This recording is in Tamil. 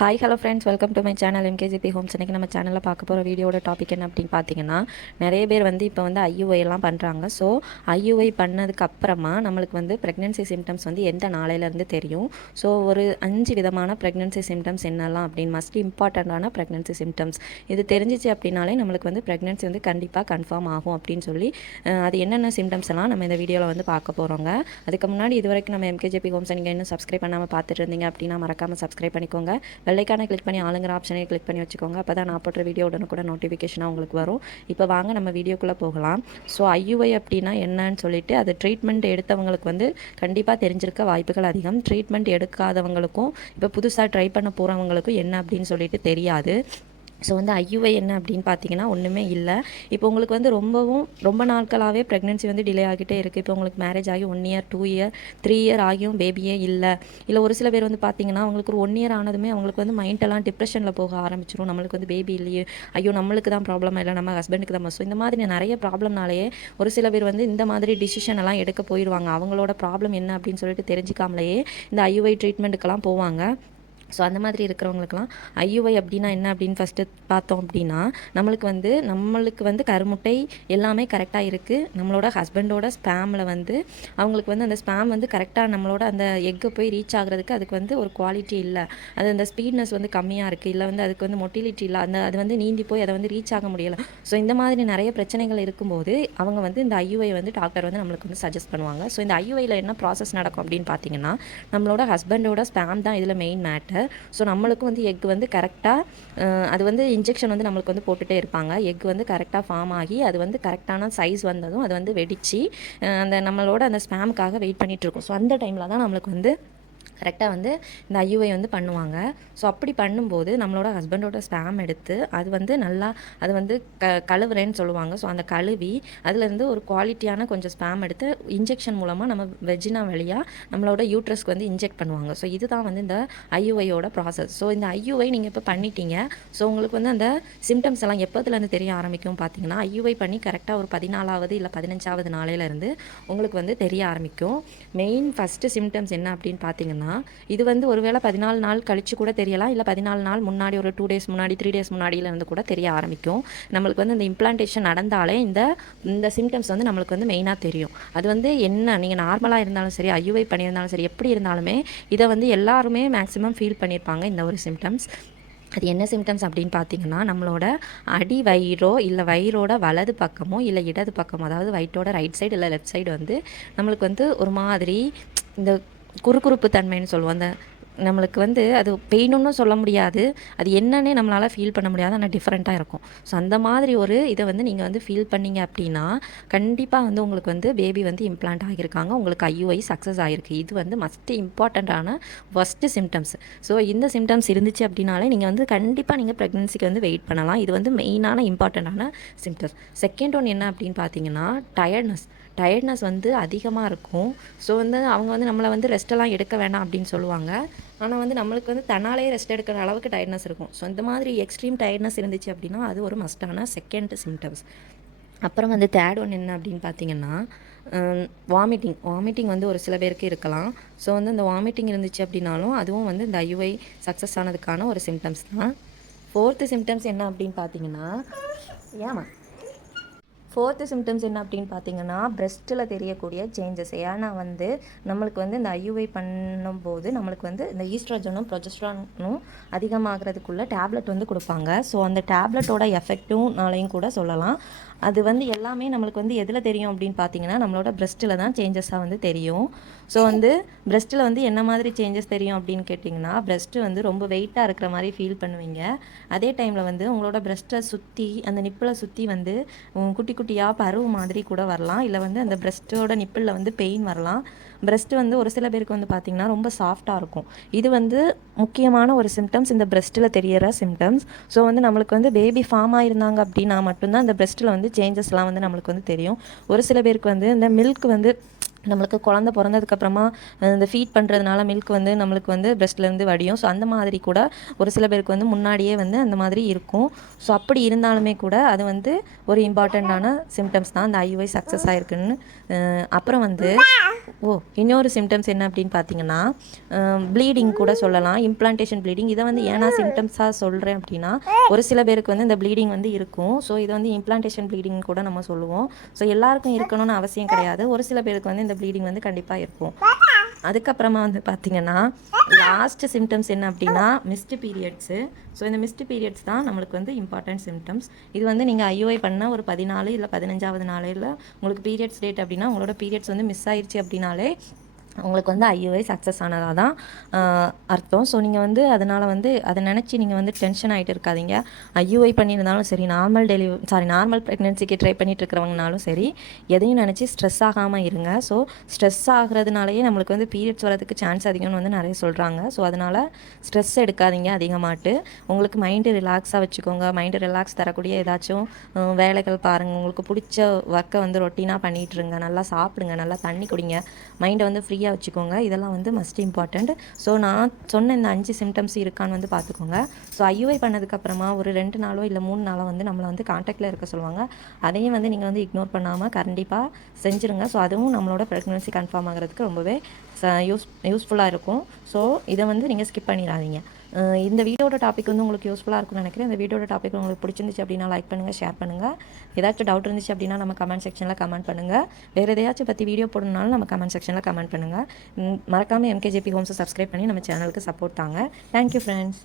Hi hello friends, welcome to my channel MKGB homes. இன்றைக்கி நம்ம சேனலில் பார்க்க போகிற வீடியோட டாபிக் என்ன அப்படின்னு பார்த்தீங்கன்னா, நிறைய பேர் வந்து இப்போ வந்து ஐயுஐ எல்லாம் பண்ணுறாங்க. ஸோ ஐயுஐ பண்ணதுக்கு அப்புறமா நம்மளுக்கு வந்து ப்ரெக்னென்சி சிம்டம்ஸ் வந்து எந்த நாளையிலேருந்து தெரியும். ஸோ ஒரு 5 விதமான ப்ரெக்னென்சி சிம்டம்ஸ் என்னெல்லாம் அப்படின்னு மஸ்ட் இம்பார்ட்டண்ட்டான ப்ரெக்னென்சி சிம்டம்ஸ் இது தெரிஞ்சிச்சு அப்படின்னாலே நம்மளுக்கு வந்து ப்ரெக்னென்சி வந்து கண்டிப்பாக கன்ஃபார்ம் ஆகும் அப்படின்னு சொல்லி அது என்னென்ன சிம்டம்ஸ் எல்லாம் நம்ம இந்த வீடியோவில் வந்து பார்க்க போகிறோங்க. அதுக்கு முன்னாடி இது வரைக்கும் நம்ம எம்கேஜிபி ஹோம்ஸை நீங்கள் இன்னும் சப்ஸ்கிரைப் பண்ணாமல் பார்த்துட்டு இருந்தீங்க அப்படின்னா மறக்காமல் சப்ஸ்கிரைப் பண்ணிக்கோங்க. வெள்ளைக்கான கிளிக் பண்ணி ஆளுங்கிற ஆப்ஷனை கிளிக் பண்ணி வச்சுக்கோங்க. அப்போ தான் நான் போடுற வீடியோ உடனுக்குடன் நோட்டிஃபிகேஷனாக உங்களுக்கு வரும். இப்போ வாங்க நம்ம வீடியோக்குள்ளே போகலாம். ஸோ ஐயுஐ அப்படின்னா என்னன்னு சொல்லிட்டு அது ட்ரீட்மெண்ட் எடுத்தவங்களுக்கு வந்து கண்டிப்பாக தெரிஞ்சிருக்க வாய்ப்புகள் அதிகம். ட்ரீட்மெண்ட் எடுக்காதவங்களுக்கும் இப்போ புதுசாக ட்ரை பண்ண போகிறவங்களுக்கும் என்ன அப்படின்னு சொல்லிட்டு தெரியாது. ஸோ வந்து ஐயுஐ என்ன அப்படின்னு பார்த்தீங்கன்னா ஒன்றுமே இல்லை. இப்போ உங்களுக்கு வந்து ரொம்ப நாட்களாகவே ப்ரெக்னென்சி வந்து டிலே ஆகிட்டே இருக்குது. இப்போ உங்களுக்கு மேரேஜ் ஆகி 1 இயர் 2 இயர் 3 இயர் ஆகியும் பேபியே இல்லை. ஒரு சில பேர் வந்து பார்த்தீங்கன்னா அவங்களுக்கு ஒரு 1 இயர் ஆனதுமே அவங்களுக்கு வந்து மைண்டெல்லாம் டிப்ரெஷனில் போக ஆரம்பிச்சிடும். நம்மளுக்கு வந்து பேபி இல்லையே, ஐயோ நம்மளுக்கு தான் ப்ராப்ளம் இல்லை, நம்ம ஹஸ்பண்டுக்கு தான் மோசம். இந்த மாதிரி நிறைய ப்ராப்ளம்னாலேயே ஒரு சில பேர் வந்து இந்த மாதிரி டிசிஷன் எல்லாம் எடுக்க போயிடுவாங்க. அவங்களோட ப்ராப்ளம் என்ன அப்படின்னு சொல்லிட்டு தெரிஞ்சிக்காமலேயே இந்த ஐயுஐ ட்ரீட்மெண்ட்டுக்கெல்லாம் போவாங்க. ஸோ அந்த மாதிரி இருக்கிறவங்களுக்குலாம் ஐயுஐ அப்படின்னா என்ன அப்படின்னு ஃபஸ்ட்டு பார்த்தோம் அப்படின்னா, நம்மளுக்கு வந்து கருமுட்டை எல்லாமே கரெக்டாக இருக்குது. நம்மளோட ஹஸ்பண்டோட ஸ்பேமில் வந்து அவங்களுக்கு வந்து அந்த ஸ்பேம் வந்து கரெக்டாக நம்மளோட அந்த எக்கை போய் ரீச் ஆகிறதுக்கு அதுக்கு வந்து ஒரு குவாலிட்டி இல்லை, அது அந்த ஸ்பீட்னஸ் வந்து கம்மியாக இருக்குது, இல்லை வந்து அதுக்கு வந்து மொட்டிலிட்டி இல்லை, அது வந்து நீந்தி போய் அதை வந்து ரீச் ஆக முடியலை. ஸோ இந்த மாதிரி நிறைய பிரச்சனைகள் இருக்கும்போது அவங்க வந்து இந்த ஐயுஐ வந்து டாக்டர் வந்து நம்மளுக்கு வந்து சஜஸ்ட் பண்ணுவாங்க. ஸோ இந்த ஐயுஐயில் என்ன ப்ராசஸ் நடக்கும் அப்படின்னு பார்த்தீங்கன்னா, நம்மளோட ஹஸ்பண்டோட ஸ்பேம் தான் இதில் மெயின் மேட்டர். ஸோ நம்மளுக்கு வந்து எக் வந்து கரெக்டாக அது வந்து இன்ஜெக்ஷன் வந்து நம்மளுக்கு வந்து போட்டுகிட்டே இருப்பாங்க. எக் வந்து கரெக்டாக ஃபார்ம் ஆகி அது வந்து கரெக்டான சைஸ் வந்ததும் அது வந்து வெடித்து அந்த நம்மளோட அந்த ஸ்பேமுக்காக வெயிட் பண்ணிகிட்ருக்கோம். ஸோ அந்த டைமில் தான் நம்மளுக்கு வந்து கரெக்டாக வந்து இந்த ஐயுஐ வந்து பண்ணுவாங்க. ஸோ அப்படி பண்ணும்போது நம்மளோட ஹஸ்பண்டோட ஸ்பேம் எடுத்து அது வந்து நல்லா அது வந்து கழுவுறேன்னு சொல்லுவாங்க. ஸோ அந்த கழுவி அதுலேருந்து ஒரு குவாலிட்டியான கொஞ்சம் ஸ்பேம் எடுத்து இன்ஜெக்ஷன் மூலமாக நம்ம வெஜினா வழியாக நம்மளோட யூட்ரஸ்க்கு வந்து இன்ஜெக்ட் பண்ணுவாங்க. ஸோ இதுதான் வந்து இந்த ஐயுஐயோட ப்ராசஸ். ஸோ இந்த ஐயுஐ நீங்கள் இப்போ பண்ணிட்டீங்க. ஸோ உங்களுக்கு வந்து அந்த சிம்டம்ஸ் எல்லாம் எப்போதுலேருந்து தெரிய ஆரம்பிக்கும் பார்த்தீங்கன்னா, ஐயுஐ பண்ணி கரெக்டாக ஒரு 14வது இல்லை 15வது நாளையிலேருந்து உங்களுக்கு வந்து தெரிய ஆரம்பிக்கும். மெயின் ஃபஸ்ட்டு சிம்டம்ஸ் என்ன அப்படின்னு பார்த்தீங்கன்னா, இது வந்து ஒருவேளை 14 நாள் கழிச்சு கூட தெரியலாம், இல்லை 14 நாள் முன்னாடி ஒரு 2 டேஸ் முன்னாடி 3 டேஸ் முன்னாடியிலேருந்து கூட தெரிய ஆரம்பிக்கும். நம்மளுக்கு வந்து இந்த இம்ப்ளான்டேஷன் நடந்தாலே இந்த சிம்டம்ஸ் வந்து நம்மளுக்கு வந்து மெயினாக தெரியும். அது வந்து என்ன, நீங்கள் நார்மலாக இருந்தாலும் சரி, ஐயுஐ பண்ணியிருந்தாலும் சரி, எப்படி இருந்தாலுமே இதை வந்து எல்லாருமே மேக்ஸிமம் ஃபீல் பண்ணியிருப்பாங்க இந்த ஒரு சிம்டம்ஸ். அது என்ன சிம்டம்ஸ் அப்படின்னு பார்த்தீங்கன்னா, நம்மளோட அடி வயிறோ இல்லை வயிறோட வலது பக்கமோ இல்லை இடது பக்கமோ, அதாவது வயிற்றோட ரைட் சைடு இல்லை லெஃப்ட் சைடு வந்து நம்மளுக்கு வந்து ஒரு மாதிரி இந்த குறுகுறுப்பு தன்மைன்னு சொல்லுவோம். அந்த நம்மளுக்கு வந்து அது பெயினுன்னு சொல்ல முடியாது, அது என்னன்னே நம்மளால் ஃபீல் பண்ண முடியாது, ஆனால் டிஃப்ரெண்ட்டாக இருக்கும். ஸோ அந்த மாதிரி ஒரு இதை வந்து நீங்கள் வந்து ஃபீல் பண்ணிங்க அப்படின்னா கண்டிப்பாக வந்து உங்களுக்கு வந்து பேபி வந்து இம்ப்ளான்ட் ஆகியிருக்காங்க, உங்களுக்கு ஐயுஐ சக்ஸஸ் ஆகிருக்கு. இது வந்து மஸ்ட் இம்பார்ட்டண்ட்டான ஃபஸ்ட்டு சிம்டம்ஸ். ஸோ இந்த சிம்டம்ஸ் இருந்துச்சு அப்படின்னாலே நீங்கள் வந்து கண்டிப்பாக நீங்கள் ப்ரெக்னென்சிக்கு வந்து வெயிட் பண்ணலாம். இது வந்து மெயினான இம்பார்ட்டண்ட்டான சிம்டம்ஸ். செகண்ட் ஒன் என்ன அப்படின்னு பார்த்தீங்கன்னா, டயர்ட்னஸ் வந்து அதிகமாக இருக்கும். ஸோ வந்து அவங்க வந்து நம்மளை வந்து ரெஸ்ட்டெல்லாம் எடுக்க வேண்டாம் அப்படின்னு சொல்லுவாங்க, ஆனால் வந்து நம்மளுக்கு வந்து தன்னாலே ரெஸ்ட் எடுக்கிற அளவுக்கு டயர்ட்னஸ் இருக்கும். ஸோ இந்த மாதிரி எக்ஸ்ட்ரீம் டயர்ட்னஸ் இருந்துச்சு அப்படின்னா அது ஒரு மஸ்டான செகண்ட் சிம்டம்ஸ். அப்புறம் வந்து தேர்ட் ஒன் என்ன அப்படின்னு பார்த்தீங்கன்னா, வாமிட்டிங் வந்து ஒரு சில பேருக்கு இருக்கலாம். ஸோ வந்து இந்த வாமிட்டிங் இருந்துச்சு அப்படின்னாலும் அதுவும் வந்து இந்த ஐயுஐ சக்ஸஸ் ஆனதுக்கான ஒரு சிம்டம்ஸ் தான். ஃபோர்த்து சிம்டம்ஸ் என்ன அப்படின்னு பார்த்தீங்கன்னா, ஃபோர்த்து சிம்டம்ஸ் என்ன அப்படின்னு பார்த்தீங்கன்னா, பிரெஸ்ட்டில் தெரியக்கூடிய சேஞ்சஸ். ஏன்னா வந்து நம்மளுக்கு வந்து இந்த ஐயுஐ பண்ணும்போது நம்மளுக்கு வந்து இந்த ஈஸ்ட்ரோஜனும் ப்ரொஜெஸ்ட்ரானும் அதிகமாகிறதுக்குள்ள டேப்லெட் வந்து கொடுப்பாங்க. ஸோ அந்த டேப்லெட்டோட எஃபெக்ட்டும்னாலையும் கூட சொல்லலாம். அது வந்து எல்லாமே நம்மளுக்கு வந்து எதில் தெரியும் அப்படின்னு பார்த்தீங்கன்னா, நம்மளோட பிரெஸ்ட்டில் தான் சேஞ்சஸாக வந்து தெரியும். ஸோ வந்து பிரெஸ்ட்டில் வந்து என்ன மாதிரி சேஞ்சஸ் தெரியும் அப்படின்னு கேட்டிங்கன்னா, பிரெஸ்ட்டு வந்து ரொம்ப வெயிட்டாக இருக்கிற மாதிரி ஃபீல் பண்ணுவீங்க. அதே டைமில் வந்து உங்களோட பிரெஸ்ட்டை சுற்றி அந்த நிப்பிளை சுற்றி வந்து குட்டி குட்டியாக பருவு மாதிரி கூட வரலாம், இல்லை வந்து அந்த பிரெஸ்ட்டோட நிப்பிளில் வந்து பெயின் வரலாம். பிரெஸ்ட் வந்து ஒரு சில பேருக்கு வந்து பார்த்திங்கன்னா ரொம்ப சாஃப்டாக இருக்கும். இது வந்து முக்கியமான ஒரு சிம்டம்ஸ், இந்த பிரெஸ்ட்டில் தெரியற சிம்டம்ஸ். ஸோ வந்து நம்மளுக்கு வந்து பேபி ஃபார்ம் ஆகிருந்தாங்க அப்படின்னா மட்டும்தான் இந்த பிரெஸ்ட்டில் வந்து சேஞ்சஸ்லாம் வந்து நம்மளுக்கு வந்து தெரியும். ஒரு சில பேருக்கு வந்து இந்த மில்க் வந்து நம்மளுக்கு குழந்த பிறந்ததுக்கப்புறமா இந்த ஃபீட் பண்ணுறதுனால மில்க் வந்து நம்மளுக்கு வந்து பிரெஸ்ட்லேருந்து வடியும். ஸோ அந்த மாதிரி கூட ஒரு சில பேருக்கு வந்து முன்னாடியே வந்து அந்த மாதிரி இருக்கும். ஸோ அப்படி இருந்தாலுமே கூட அது வந்து ஒரு இம்பார்ட்டண்ட்டான சிம்டம்ஸ் தான் அந்த ஐயுஐ சக்ஸஸ் ஆகிருக்குன்னு. அப்புறம் வந்து இன்னொரு சிம்டம்ஸ் என்ன அப்படின்னு பார்த்தீங்கன்னா ப்ளீடிங் கூட சொல்லலாம். Implantation bleeding. இதை வந்து ஏன்னா சிம்டம்ஸாக சொல்கிறேன் அப்படின்னா ஒரு சில பேருக்கு வந்து இந்த ப்ளீடிங் வந்து இருக்கும். ஸோ இது வந்து இம்ப்ளான்டேஷன் ப்ளீடிங் கூட நம்ம சொல்லுவோம். ஸோ எல்லாருக்கும் இருக்கணும்னு அவசியம் கிடையாது. ஒரு சில பேருக்கு வந்து இந்த ப்ளீடிங் வந்து கண்டிப்பாக இருக்கும். அதுக்கப்புறமா வந்து பார்த்திங்கன்னா லாஸ்ட் சிம்டம்ஸ் என்ன அப்படின்னா மிஸ்டு பீரியட்ஸு. ஸோ இந்த மிஸ்டு பீரியட்ஸ் தான் நம்மளுக்கு வந்து இம்பார்ட்டன்ட் சிம்டம்ஸ். இது வந்து நீங்கள் ஐயுஐ பண்ண ஒரு 14 இல்லை 15வது நாளையில் உங்களுக்கு பீரியட்ஸ் டேட் அப்படின்னா உங்களோட பீரியட்ஸ் வந்து மிஸ் ஆயிடுச்சு அப்படின்னாலே உங்களுக்கு வந்து ஐயுஐ சக்ஸஸ் ஆனதாக தான் அர்த்தம். ஸோ நீங்கள் வந்து அதனால் வந்து அதை நினச்சி நீங்கள் வந்து டென்ஷன் ஆகிட்டு இருக்காதீங்க. ஐயுஐ பண்ணியிருந்தாலும் சரி, நார்மல் ப்ரெக்னென்சிக்கு ட்ரை பண்ணிட்டு இருக்கிறவங்கனாலும் சரி, எதையும் நினச்சி ஸ்ட்ரெஸ் ஆகாமல் இருங்க. ஸோ ஸ்ட்ரெஸ் ஆகிறதுனாலேயே நம்மளுக்கு வந்து பீரியட்ஸ் வரதுக்கு சான்ஸ் அதிகம்னு வந்து நிறைய சொல்கிறாங்க. ஸோ அதனால் ஸ்ட்ரெஸ் எடுக்காதீங்க அதிகமாட்டு. உங்களுக்கு மைண்டு ரிலாக்ஸாக வச்சுக்கோங்க. மைண்டு ரிலாக்ஸ் தரக்கூடிய ஏதாச்சும் வேலைகள் பாருங்கள். உங்களுக்கு பிடிச்ச ஒர்க்கை வந்து ரொட்டீனாக பண்ணிகிட்ருங்க. நல்லா சாப்பிடுங்க, நல்லா தண்ணி குடிங்க, மைண்டை வந்து ஃப்ரீயாக வச்சுக்கோங்க. இதெல்லாம் வந்து மஸ்ட் இம்பார்ட்டண்ட். ஸோ நான் சொன்ன இந்த 5 சிம்டம்ஸ் இருக்கான்னு வந்து பார்த்துக்கோங்க. ஸோ ஐயுஐ பண்ணதுக்கப்புறமா ஒரு 2 நாளோ இல்லை 3 நாளோ வந்து நம்மளை வந்து கான்டாக்டில் இருக்க சொல்லுவாங்க. அதையும் வந்து நீங்கள் வந்து இக்னோர் பண்ணாமல் கண்டிப்பாக செஞ்சுருங்க. ஸோ அதுவும் நம்மளோட ப்ரெக்னன்சி கன்ஃபார்ம் ஆகிறதுக்கு ரொம்பவே யூஸ்ஃபுல்லாக இருக்கும். ஸோ இதை வந்து நீங்கள் ஸ்கிப் பண்ணிடாதீங்க. இந்த வீடியோட டாபிக் வந்து உங்களுக்கு யூஸ்ஃபுல்லாக இருக்கும்னு நினைக்கிறேன். இந்த வீடியோட டாபிக் உங்களுக்கு பிடிச்சிருந்துச்சு அப்படின்னா லைக் பண்ணுங்கள், ஷேர் பண்ணுங்கள். ஏதாச்சும் டவுட் இருந்துச்சு அப்படின்னா நம்ம கமெண்ட் செக்ஷனில் கமெண்ட் பண்ணுங்கள். வேறு எதையாச்சும் பற்றி வீடியோ போடணுனாலும் நம்ம கமெண்ட் செக்ஷனில் கமெண்ட் பண்ணுங்கள். மறக்காமல் எம்கேஜேபி ஹோம்ஸை சப்ஸ்கிரைப் பண்ணி நம்ம சேனலுக்கு சப்போர்ட் தாங்க. Thank you friends.